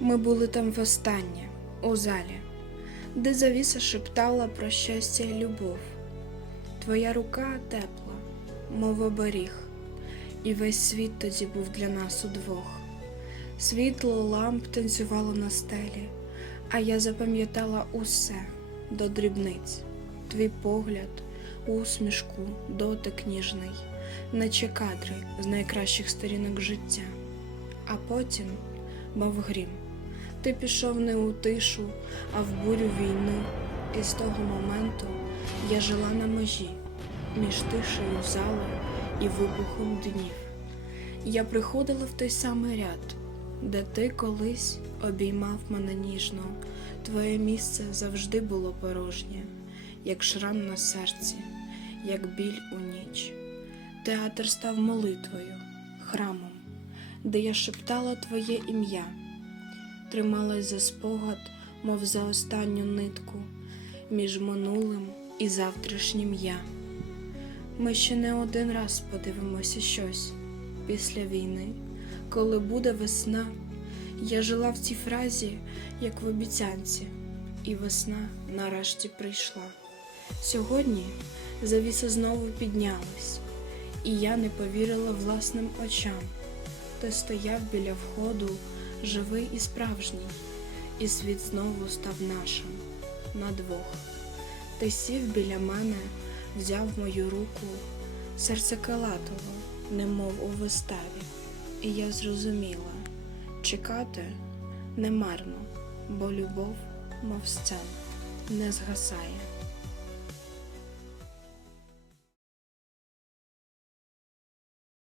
Ми були там востаннє, у залі, де завіса шептала про щастя і любов. Твоя рука тепла, мов оберіг, і весь світ тоді був для нас удвох. Світло ламп танцювало на стелі, а я запам'ятала усе до дрібниць, твій погляд, усмішку, дотик ніжний, наче кадри з найкращих сторінок життя. А потім, мов грім, ти пішов не у тишу, а в бурю війни, і з того моменту я жила на межі між тишею зали і вибухом днів. Я приходила в той самий ряд, де ти колись обіймав мене ніжно. Твоє місце завжди було порожнє, як шрам на серці, як біль у ніч. Театр став молитвою, храмом, де я шептала твоє ім'я, трималась за спогад, мов за останню нитку, між минулим і завтрашнім я. Ми ще не один раз подивимося щось після війни, коли буде весна. Я жила в цій фразі, як в обіцянці, і весна нарешті прийшла. Сьогодні завіса знову піднялась, і я не повірила власним очам. Ти стояв біля входу, живий і справжній, і світ знову став нашим на двох. Ти сів біля мене, взяв мою руку, серце калатало, немов у виставі, і я зрозуміла. Чекати не марно, бо любов, мов сцена, не згасає.